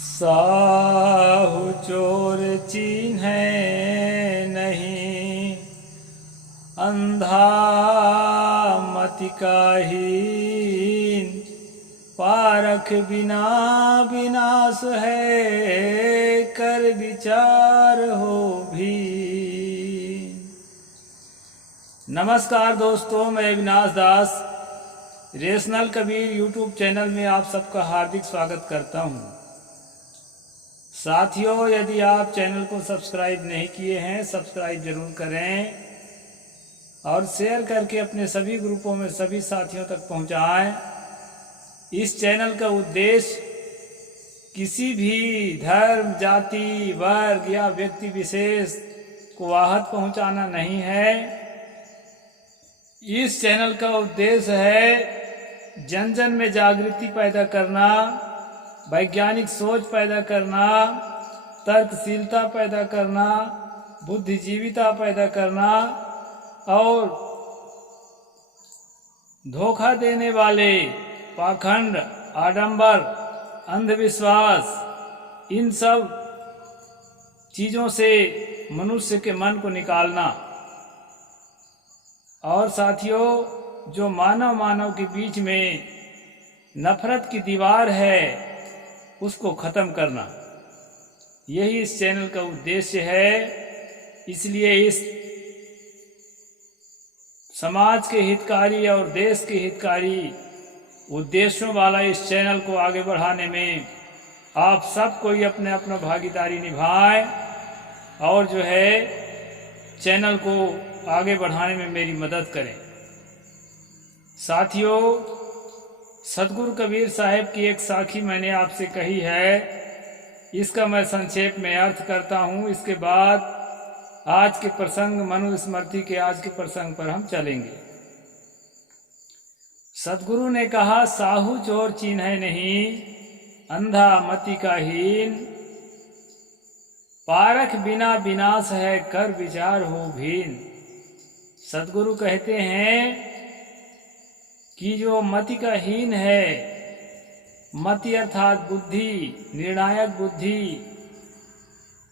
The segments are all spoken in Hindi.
साहु चोर चिन्है नहीं, अंधा मति काहीन। पारख बिना विनाश है, कर विचार हो भी। नमस्कार दोस्तों, मैं अविनाश दास रेशनल कबीर यूट्यूब चैनल में आप सबका हार्दिक स्वागत करता हूं। साथियों, यदि आप चैनल को सब्सक्राइब नहीं किए हैं, सब्सक्राइब जरूर करें और शेयर करके अपने सभी ग्रुपों में सभी साथियों तक पहुंचाएं। इस चैनल का उद्देश्य किसी भी धर्म, जाति, वर्ग या व्यक्ति विशेष को आहत पहुंचाना नहीं है। इस चैनल का उद्देश्य है जन जन में जागृति पैदा करना, वैज्ञानिक सोच पैदा करना, तर्कशीलता पैदा करना, बुद्धिजीविता पैदा करना और धोखा देने वाले पाखंड, आडंबर, अंधविश्वास, इन सब चीज़ों से मनुष्य के मन को निकालना। और साथियों, जो मानव के बीच में नफरत की दीवार है उसको ख़त्म करना, यही इस चैनल का उद्देश्य है। इसलिए इस समाज के हितकारी और देश के हितकारी उद्देश्यों वाला इस चैनल को आगे बढ़ाने में आप सब कोई अपने अपना भागीदारी निभाएं और जो है चैनल को आगे बढ़ाने में मेरी मदद करें। साथियों, सदगुरु कबीर साहब की एक साखी मैंने आपसे कही है, इसका मैं संक्षेप में अर्थ करता हूँ। इसके बाद आज के प्रसंग, मनुस्मृति के आज के प्रसंग पर हम चलेंगे। सदगुरु ने कहा, साहु चोर चिन्है नहीं, अंधा मति काहीन। पारख बिना विनाश है, कर विचार हो भीन। सदगुरु कहते हैं कि जो मति का हीन है, मति अर्थात बुद्धि,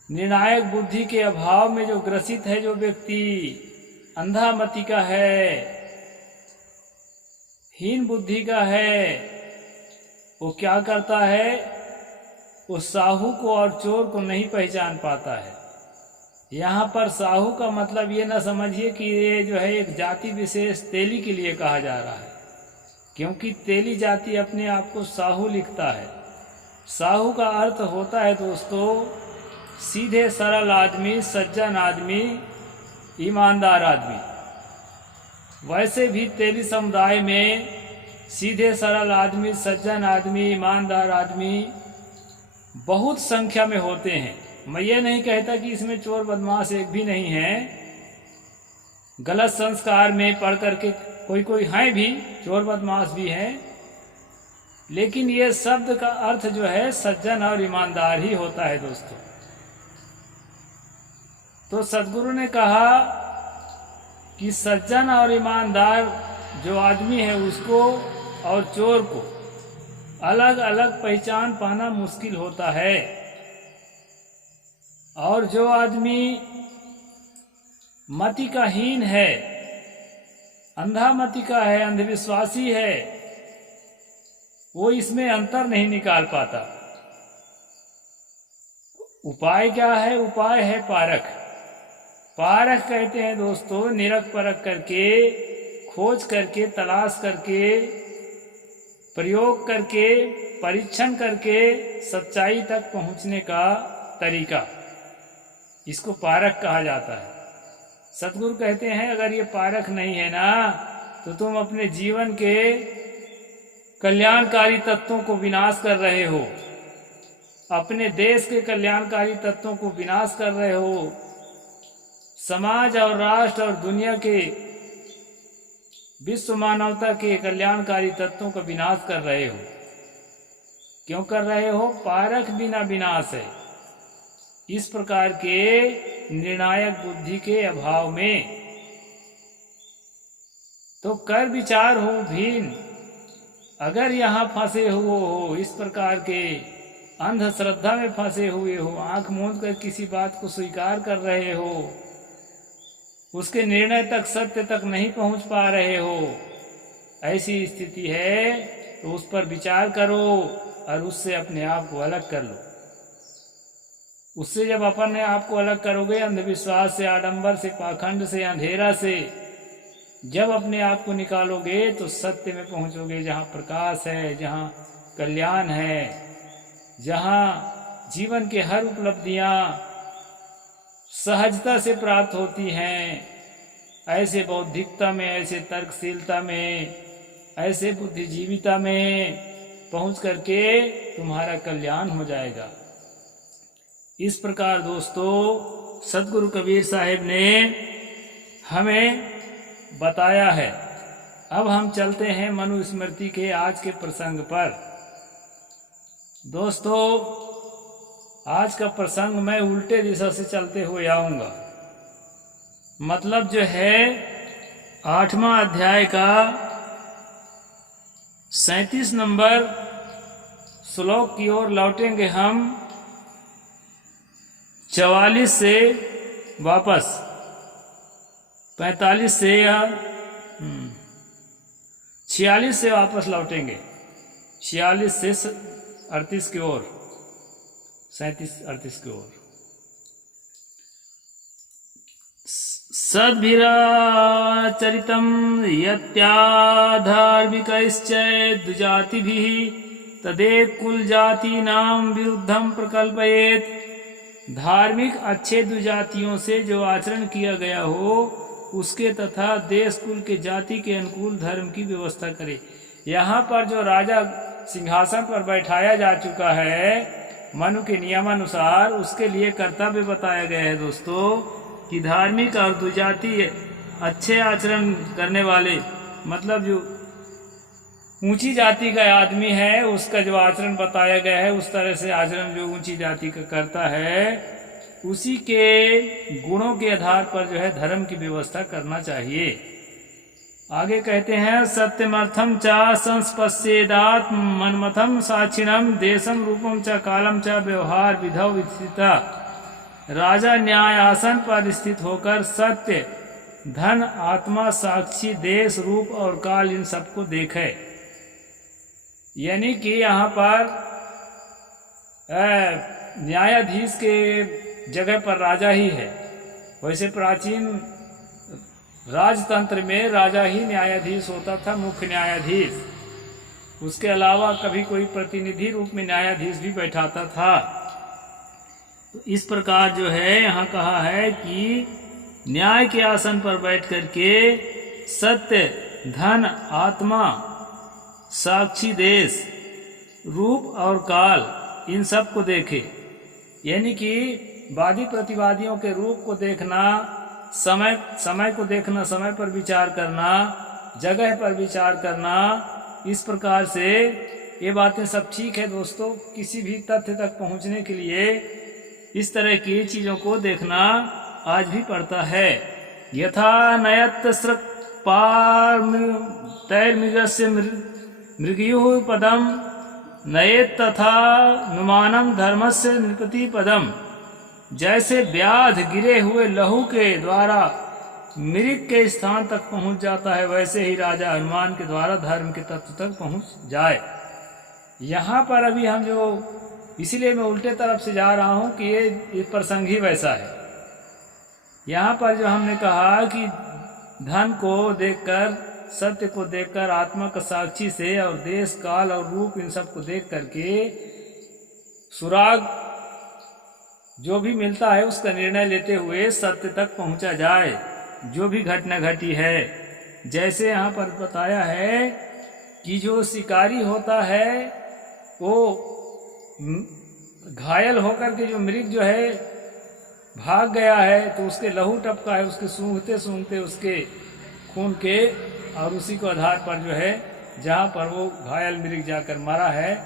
निर्णायक बुद्धि के अभाव में जो ग्रसित है, जो व्यक्ति अंधा मति का है, हीन बुद्धि का है, वो क्या करता है? वो साहू को और चोर को नहीं पहचान पाता है। यहाँ पर साहू का मतलब ये न समझिए कि ये जो है एक जाति विशेष तेली के लिए कहा जा रहा है, क्योंकि तेली जाति अपने आप को साहू लिखता है। साहू का अर्थ होता है दोस्तों सीधे सरल आदमी, सज्जन आदमी, ईमानदार आदमी। वैसे भी तेली समुदाय में सीधे सरल आदमी, सज्जन आदमी, ईमानदार आदमी बहुत संख्या में होते हैं। मैं ये नहीं कहता कि इसमें चोर बदमाश एक भी नहीं है। गलत संस्कार में पढ़ करके कोई हैं भी, चोर बदमाश भी हैं, लेकिन ये शब्द का अर्थ जो है सज्जन और ईमानदार ही होता है दोस्तों। तो सदगुरु ने कहा कि सज्जन और ईमानदार जो आदमी है उसको और चोर को अलग अलग पहचान पाना मुश्किल होता है। और जो आदमी मति का हीन है, अंधा मति का है, अंधविश्वासी है, वो इसमें अंतर नहीं निकाल पाता। उपाय क्या है? उपाय है पारख। पारख कहते हैं दोस्तों निरख परख करके, खोज करके, तलाश करके, प्रयोग करके, परीक्षण करके सच्चाई तक पहुंचने का तरीका, इसको पारख कहा जाता है। सतगुरु कहते हैं अगर ये पारख नहीं है ना, तो तुम अपने जीवन के कल्याणकारी तत्वों को विनाश कर रहे हो, अपने देश के कल्याणकारी तत्वों को विनाश कर रहे हो, समाज और राष्ट्र और दुनिया के, विश्व मानवता के कल्याणकारी तत्वों का विनाश कर रहे हो। क्यों कर रहे हो? पारख बिना विनाश है। इस प्रकार के निर्णायक बुद्धि के अभाव में तो कर विचार हो भीन। अगर यहाँ फंसे हो इस प्रकार के अंधश्रद्धा में फंसे हुए हो, आंख मूंद कर किसी बात को स्वीकार कर रहे हो, उसके निर्णय तक, सत्य तक नहीं पहुंच पा रहे हो, ऐसी स्थिति है तो उस पर विचार करो और उससे अपने आप को अलग कर लो। उससे जब अपने आप को अलग करोगे, अंधविश्वास से, आडंबर से, पाखंड से, अंधेरा से जब अपने आप को निकालोगे तो सत्य में पहुंचोगे, जहां प्रकाश है, जहां कल्याण है, जहां जीवन के हर उपलब्धियां सहजता से प्राप्त होती हैं। ऐसे बौद्धिकता में, ऐसे तर्कशीलता में, ऐसे बुद्धिजीविता में पहुंच करके तुम्हारा कल्याण हो जाएगा। इस प्रकार दोस्तों सदगुरु कबीर साहिब ने हमें बताया है। अब हम चलते हैं मनुस्मृति के आज के प्रसंग पर। दोस्तों आज का प्रसंग मैं उल्टे दिशा से चलते हुए आऊंगा। मतलब जो है 8वां अध्याय का 37 नंबर श्लोक की ओर लौटेंगे हम 44 से वापस 45 से या 46 से वापस लौटेंगे, 46 से 38 की ओर, 37-38 की ओर। सद्भिराचरितं यत्याधार्मिकैश्चै द्विजातिभिः तदेत कुल जातीनां विरुद्धं प्रकल्पयेत्। धार्मिक अच्छे द्विजातियों से जो आचरण किया गया हो उसके तथा देश कुल के जाति के अनुकूल धर्म की व्यवस्था करे। यहाँ पर जो राजा सिंहासन पर बैठाया जा चुका है मनु के नियमानुसार, उसके लिए कर्तव्य बताया गया है दोस्तों कि धार्मिक और द्विजाति अच्छे आचरण करने वाले, मतलब जो ऊंची जाति का आदमी है उसका जो आचरण बताया गया है उस तरह से आचरण जो ऊंची जाति का करता है उसी के गुणों के आधार पर जो है धर्म की व्यवस्था करना चाहिए। आगे कहते हैं सत्यमर्थम च संस्पश्येदात् मनमथम साक्षिणम देशम रूपम च कालम च व्यवहार विधौ विस्थिता। राजा न्याय आसन पर स्थित होकर सत्य, धन, आत्मा, साक्षी, देश, रूप और काल इन सबको देखे। यानी कि यहाँ पर न्यायाधीश के जगह पर राजा ही है। वैसे प्राचीन राजतंत्र में राजा ही न्यायाधीश होता था, मुख्य न्यायाधीश। उसके अलावा कभी कोई प्रतिनिधि रूप में न्यायाधीश भी बैठाता था। तो इस प्रकार जो है यहाँ कहा है कि न्याय के आसन पर बैठ करके सत्य, धन, आत्मा, साक्षी, देश, रूप और काल इन सब को देखे। यानी कि वादी प्रतिवादियों के रूप को देखना, समय को देखना, समय पर विचार करना, जगह पर विचार करना, इस प्रकार से ये बातें सब ठीक है दोस्तों। किसी भी तथ्य तक पहुंचने के लिए इस तरह की चीजों को देखना आज भी पड़ता है। यथा नयत तैर्मृगस्य मृगयुः पदम नयेत तथा नुमानम धर्मस्य नृपति पदम। जैसे व्याध गिरे हुए लहू के द्वारा मृग के स्थान तक पहुंच जाता है, वैसे ही राजा हनुमान के द्वारा धर्म के तत्व तक पहुंच जाए। यहाँ पर अभी हम जो, इसलिए मैं उल्टे तरफ से जा रहा हूँ कि ये प्रसंग ही वैसा है। यहाँ पर जो हमने कहा कि धन को देखकर, सत्य को देखकर, आत्मा का साक्षी से और देश, काल और रूप इन सब को देख करके सुराग जो भी मिलता है उसका निर्णय लेते हुए सत्य तक पहुंचा जाए, जो भी घटना घटी है। जैसे यहाँ पर बताया है कि जो शिकारी होता है वो घायल होकर के जो मृग जो है भाग गया है तो उसके लहू टपका है, उसके सूंघते सूंघते उसके खून के, और उसी को आधार पर जो है जहाँ पर वो घायल मृग जाकर मरा है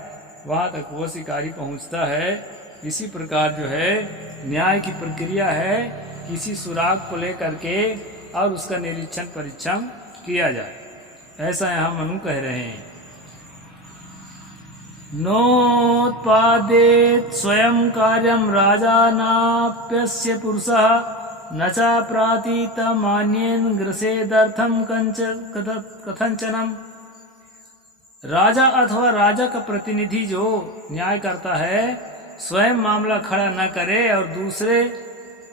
वहाँ तक वो शिकारी पहुँचता है। इसी प्रकार जो है न्याय की प्रक्रिया है, किसी सुराग को लेकर के और उसका निरीक्षण परीक्षण किया जाए, ऐसा यहाँ मनु कह रहे हैं। नोत्पादेत स्वयं कार्यम राजा नाप्यस्य पुरुषः न च प्रातीतमान्येन ग्रसेदर्थम कथंचनम। राजा अथवा राजा का प्रतिनिधि जो न्याय करता है स्वयं मामला खड़ा न करे और दूसरे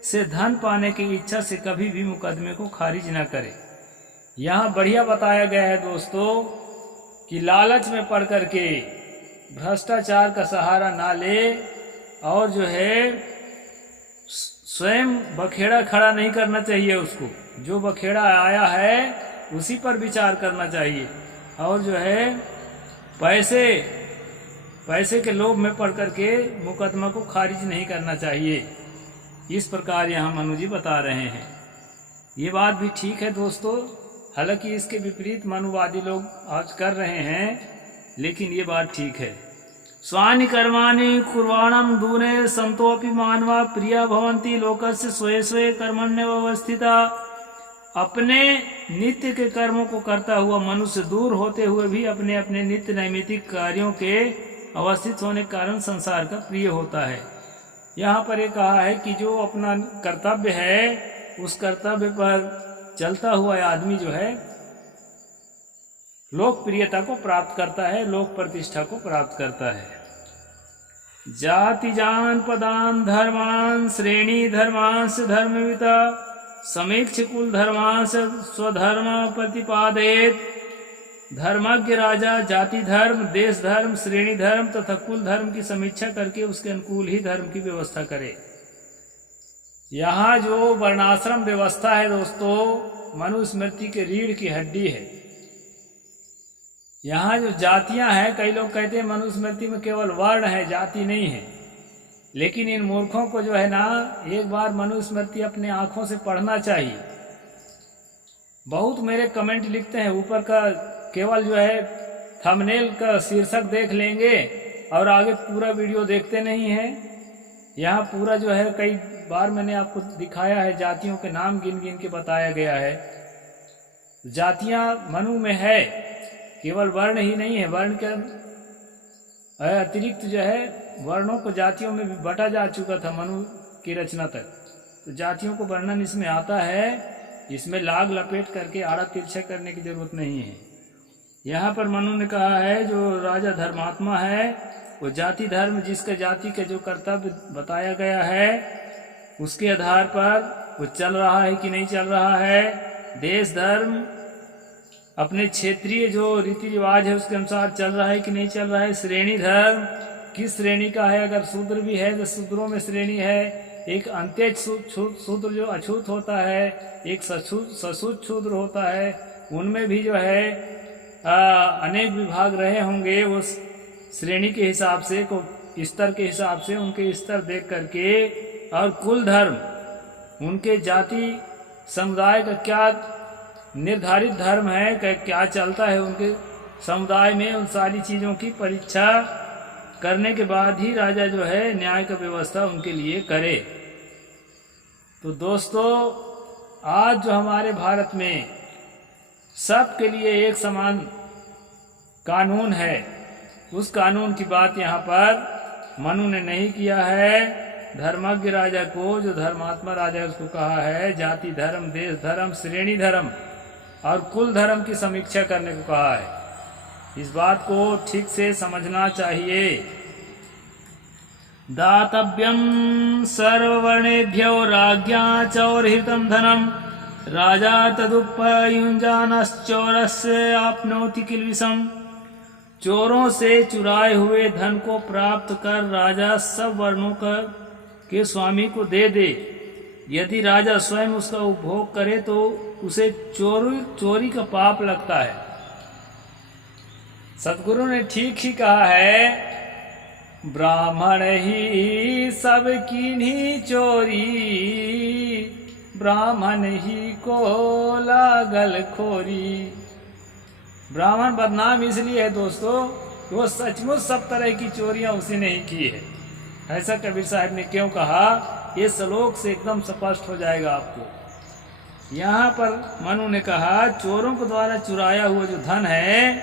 से धन पाने की इच्छा से कभी भी मुकदमे को खारिज न करे। यहाँ बढ़िया बताया गया है दोस्तों कि लालच में पड़ करके भ्रष्टाचार का सहारा ना ले और जो है स्वयं बखेड़ा खड़ा नहीं करना चाहिए। उसको जो बखेड़ा आया है उसी पर विचार करना चाहिए और जो है पैसे के लोभ में पड़ करके मुकदमा को खारिज नहीं करना चाहिए। इस प्रकार यहाँ मनु जी बता रहे हैं। ये बात भी ठीक है दोस्तों, हालांकि इसके विपरीत मनुवादी लोग आज कर रहे हैं, लेकिन ये बात ठीक है। स्वानि कर्माणि कुर्वाणं दूरे संतोपि मानवा प्रिया भवन्ति लोकस्य स्वे स्वे कर्मण्यवस्थिता। अपने नित्य के कर्मों को करता हुआ मनुष्य दूर होते हुए भी अपने अपने नित्य नैमित्तिक कार्यों के अवस्थित होने के कारण संसार का प्रिय होता है। यहाँ पर यह कहा है कि जो अपना कर्तव्य है उस कर्तव्य पर चलता हुआ आदमी जो है लोकप्रियता को प्राप्त करता है, लोक प्रतिष्ठा को प्राप्त करता है। जाति जान पदान धर्मान श्रेणी धर्मांश धर्मविता समीक्ष कुल धर्मांश स्वधर्म प्रतिपादयेत। धर्मज्ञ राजा जाति धर्म, देश धर्म, श्रेणी धर्म तथा कुल धर्म की समीक्षा करके उसके अनुकूल ही धर्म की व्यवस्था करे। यहाँ जो वर्णाश्रम व्यवस्था है दोस्तों, मनुस्मृति के रीढ़ की हड्डी है। यहाँ जो जातियां हैं, कई लोग कहते हैं मनुस्मृति में केवल वर्ण है, जाति नहीं है। लेकिन इन मूर्खों को जो है ना, एक बार मनुस्मृति अपने आंखों से पढ़ना चाहिए। बहुत मेरे कमेंट लिखते हैं, ऊपर का केवल जो है थंबनेल का शीर्षक देख लेंगे और आगे पूरा वीडियो देखते नहीं है। यहाँ पूरा जो है कई बार मैंने आपको दिखाया है, जातियों के नाम गिन गिन के बताया गया है। जातियां मनु में है, केवल वर्ण ही नहीं है, वर्ण के अतिरिक्त जो है वर्णों को जातियों में भी बांटा जा चुका था मनु की रचना तक। तो जातियों को वर्णन इसमें आता है, इसमें लाग लपेट करके आड़ा तिरछा करने की जरूरत नहीं है। यहाँ पर मनु ने कहा है जो राजा धर्मात्मा है वो जाति धर्म, जिसका जाति का जो कर्तव्य बताया गया है उसके आधार पर वो चल रहा है कि नहीं चल रहा है। देश धर्म अपने क्षेत्रीय जो रीति रिवाज है उसके अनुसार चल रहा है कि नहीं चल रहा है। श्रेणी धर्म किस श्रेणी का है, अगर शूद्र भी है तो शूद्रों में श्रेणी है। एक अंत्यज शूद्र जो अछूत होता है, एक सशूद्र शूद्र होता है, उनमें भी जो है अनेक विभाग रहे होंगे। उस श्रेणी के हिसाब से को स्तर के हिसाब से उनके स्तर देख करके, और कुल धर्म उनके जाति समुदाय का क्या निर्धारित धर्म है, क्या चलता है उनके समुदाय में, उन सारी चीजों की परीक्षा करने के बाद ही राजा जो है न्याय का व्यवस्था उनके लिए करे। तो दोस्तों आज जो हमारे भारत में सबके लिए एक समान कानून है, उस कानून की बात यहाँ पर मनु ने नहीं किया है। धर्मज्ञ राजा को, जो धर्मात्मा राजा है, उसको कहा है जाति धर्म, देश धर्म, श्रेणी धर्म और कुल धर्म की समीक्षा करने को कहा है। इस बात को ठीक से समझना चाहिए। दातव्यम सर्ववर्णेभ्यो राज्ञा चौरहितं धनम राजा तदुपयुञ्जानश्चौरस्य आपनोति किल्बिषम्। चोरों से चुराए हुए धन को प्राप्त कर राजा सब वर्णों के स्वामी को दे दे। यदि राजा स्वयं उसका उपभोग करे तो उसे चोरी का पाप लगता है। सतगुरु ने ठीक ही कहा है, ब्राह्मण ही सब कीन्ही चोरी, ब्राह्मण ही को लागल खोरी। ब्राह्मण बदनाम इसलिए है दोस्तों, वो सचमुच सब तरह की चोरियां उसी ने ही की है। ऐसा कबीर साहब ने क्यों कहा, ये श्लोक से एकदम स्पष्ट हो जाएगा आपको। यहाँ पर मनु ने कहा चोरों के द्वारा चुराया हुआ जो धन है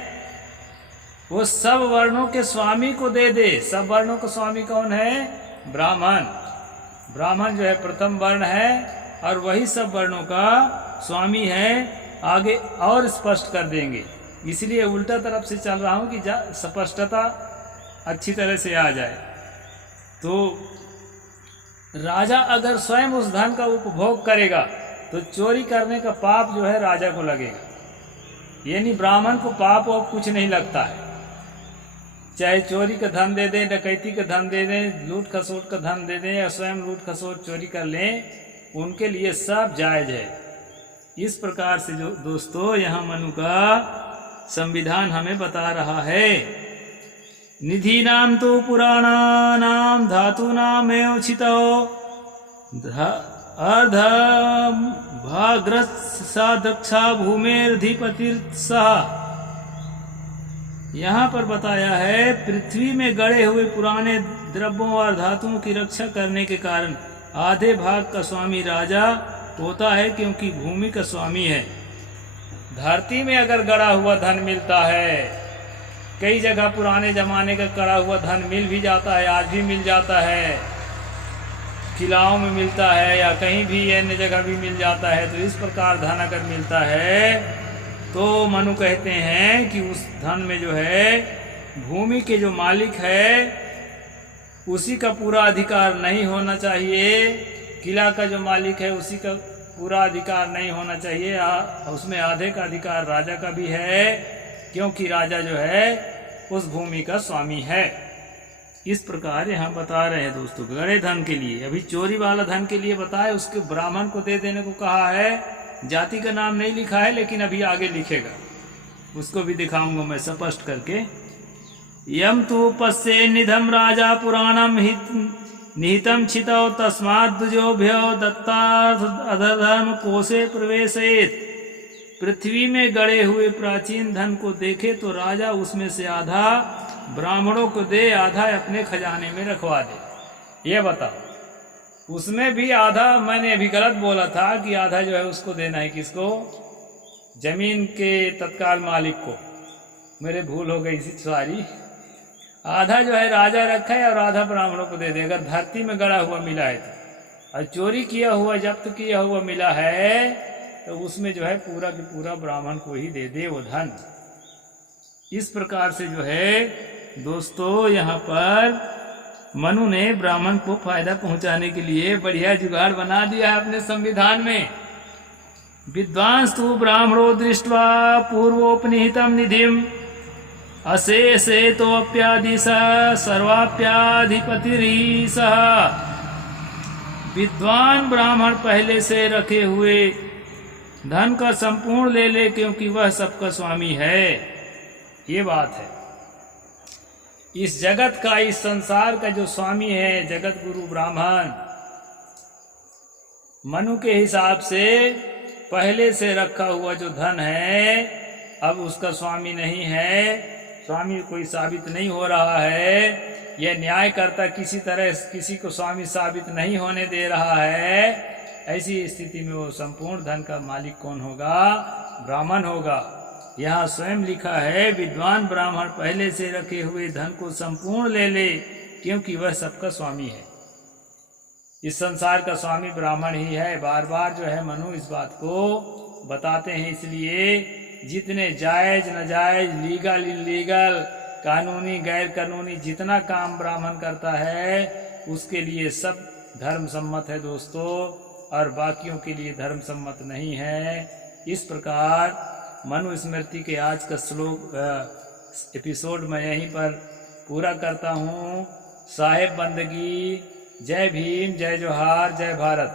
वो सब वर्णों के स्वामी को दे दे। सब वर्णों का स्वामी कौन है? ब्राह्मण। ब्राह्मण जो है प्रथम वर्ण है और वही सब वर्णों का स्वामी है। आगे और स्पष्ट कर देंगे, इसलिए उल्टा तरफ से चल रहा हूं कि स्पष्टता अच्छी तरह से आ जाए। तो राजा अगर स्वयं उस धन का उपभोग करेगा तो चोरी करने का पाप जो है राजा को लगेगा, यानी ब्राह्मण को पाप और कुछ नहीं लगता है। चाहे चोरी का धन दे दें, डकैती का धन दे दें, लूट खसोट का धन दे दें या स्वयं लूट खसोट चोरी कर लें, उनके लिए सब जायज है। इस प्रकार से जो दोस्तों यहाँ मनु का संविधान हमें बता रहा है। निधि नाम तो पुराणानाम धातु नाम उचितो अर्ध भाग्रसा दक्षा भूमेर्धिपतिर्सह। यहाँ पर बताया है पृथ्वी में गड़े हुए पुराने द्रव्यों और धातुओं की रक्षा करने के कारण आधे भाग का स्वामी राजा होता है, क्योंकि भूमि का स्वामी है। धरती में अगर गड़ा हुआ धन मिलता है, कई जगह पुराने जमाने का गड़ा हुआ धन मिल भी जाता है, आज भी मिल जाता है, किलाओं में मिलता है या कहीं भी अन्य जगह भी मिल जाता है। तो इस प्रकार धन अगर मिलता है तो मनु कहते हैं कि उस धन में जो है भूमि के जो मालिक है उसी का पूरा अधिकार नहीं होना चाहिए। किला का जो मालिक है उसी का पूरा अधिकार नहीं होना चाहिए। उसमें आधे का अधिकार राजा का भी है, क्योंकि राजा जो है उस भूमि का स्वामी है। इस प्रकार यहाँ बता रहे हैं दोस्तों गड़े धन के लिए। अभी चोरी वाला धन के लिए बताए, उसके ब्राह्मण को दे देने को कहा है। जाति का नाम नहीं लिखा है, लेकिन अभी आगे लिखेगा, उसको भी दिखाऊंगा मैं स्पष्ट करके। यम तु पश्ये निधम राजा पुराणम निहितम छितो तस्मात् द्विजोभ्यो दत्तार्थ अधर्म कोशे प्रवेशेत। पृथ्वी में गड़े हुए प्राचीन धन को देखे तो राजा उसमें से आधा ब्राह्मणों को दे, आधा अपने खजाने में रखवा दे। ये बताओ, उसमें भी आधा, मैंने अभी गलत बोला था कि आधा जो है उसको देना है, किसको? जमीन के तत्काल मालिक को। मेरे भूल हो गई, सॉरी। आधा जो है राजा रखा है और आधा ब्राह्मणों को दे दे। अगर धरती में गड़ा हुआ मिला है तो, और चोरी किया हुआ, जब्त किया हुआ मिला है तो उसमें जो है पूरा की पूरा ब्राह्मण को ही दे दे वो धन। इस प्रकार से जो है दोस्तों यहाँ पर मनु ने ब्राह्मण को फायदा पहुंचाने के लिए बढ़िया जुगाड़ बना दिया है अपने संविधान में। विद्वांस तु ब्राह्मणो दृष्ट्वा पूर्वोपनिहितम निधिम अशेषे तो अप्यादिश सर्वाप्याधिपतिरीसः। विद्वान ब्राह्मण पहले से रखे हुए धन का संपूर्ण ले ले, क्योंकि वह सबका स्वामी है। ये बात है। इस जगत का, इस संसार का जो स्वामी है जगत गुरु ब्राह्मण, मनु के हिसाब से पहले से रखा हुआ जो धन है अब उसका स्वामी नहीं है, स्वामी कोई साबित नहीं हो रहा है। यह न्यायकर्ता किसी तरह किसी को स्वामी साबित नहीं होने दे रहा है। ऐसी स्थिति में वो संपूर्ण धन का मालिक कौन होगा? ब्राह्मण होगा। यहाँ स्वयं लिखा है विद्वान ब्राह्मण पहले से रखे हुए धन को संपूर्ण ले ले, क्योंकि वह सबका स्वामी है। इस संसार का स्वामी ब्राह्मण ही है। बार बार जो है मनु इस बात को बताते हैं। इसलिए जितने जायज नाजायज, लीगल इलीगल, कानूनी गैर कानूनी जितना काम ब्राह्मण करता है उसके लिए सब धर्म सम्मत है दोस्तों, और बाकियों के लिए धर्म सम्मत नहीं है। इस प्रकार मनु स्मृति के आज का श्लोक एपिसोड मैं यहीं पर पूरा करता हूँ। साहेब बंदगी। जय भीम, जय जोहार, जय भारत।